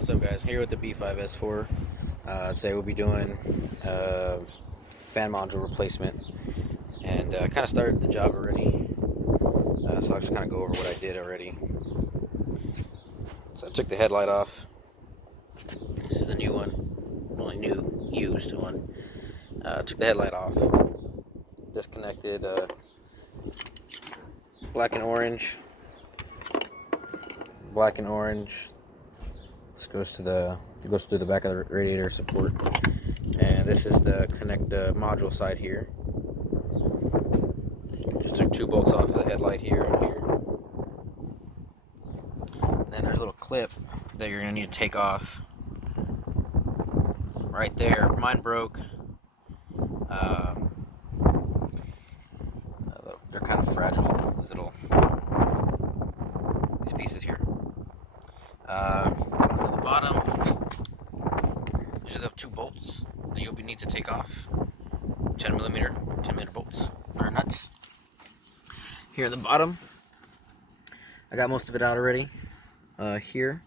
What's up, guys? Here with the B5S4. Today we'll be doing fan module replacement, and kind of started the job already. So I'll just kind of go over what I did already. So I took the headlight off. This is the new one, only new used one. Took the headlight off. Disconnected black and orange. Black and orange. This goes through the back of the radiator support, and this is the module side here. Just took 2 bolts off of the headlight here and here. And then there's a little clip that you're gonna need to take off right there. Mine broke. They're kind of fragile. These pieces here. Going to the bottom. These are the 2 bolts that you'll need to take off. 10 millimeter bolts or nuts. Here at the bottom, I got most of it out already. Here,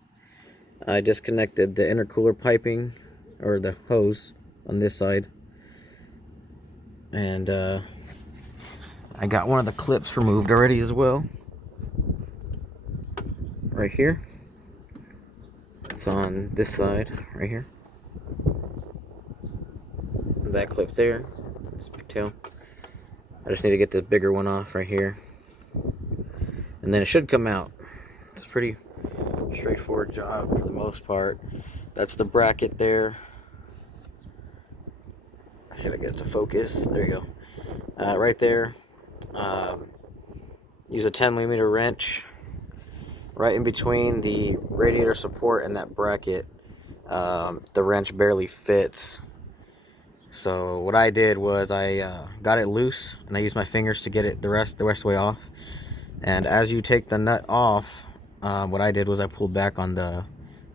I disconnected the intercooler piping or the hose on this side, and I got one of the clips removed already as well. Right here. It's on this side, right here. That clip there. This pigtail. I just need to get the bigger one off right here, and then it should come out. It's a pretty straightforward job for the most part. That's the bracket there. Let's see if I get it to focus. There you go. Right there. Use a 10 millimeter wrench right in between the radiator support and that bracket. The wrench barely fits. So what I did was I got it loose, and I used my fingers to get it the rest of the way off. And as you take the nut off, what I did was I pulled back on the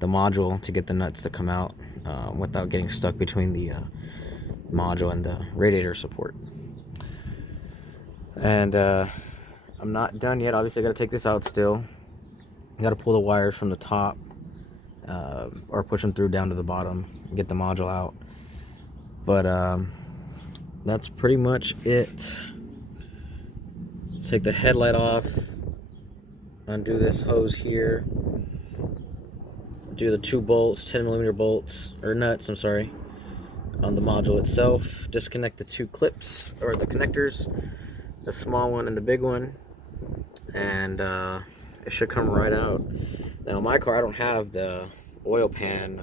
module to get the nuts to come out without getting stuck between the module and the radiator support. And I'm not done yet. Obviously I got to take this out still. I got to pull the wires from the top or push them through down to the bottom and get the module out. But that's pretty much it. Take the headlight off, undo this hose here, do the 2 bolts, 10 millimeter bolts, or nuts, I'm sorry, on the module itself. Disconnect the 2 clips, or the connectors, the small one and the big one, and it should come right out. Now my car, I don't have the oil pan,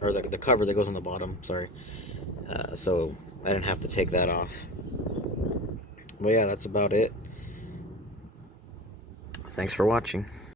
or the cover that goes on the bottom, sorry. So I didn't have to take that off. But yeah, that's about it. Thanks for watching.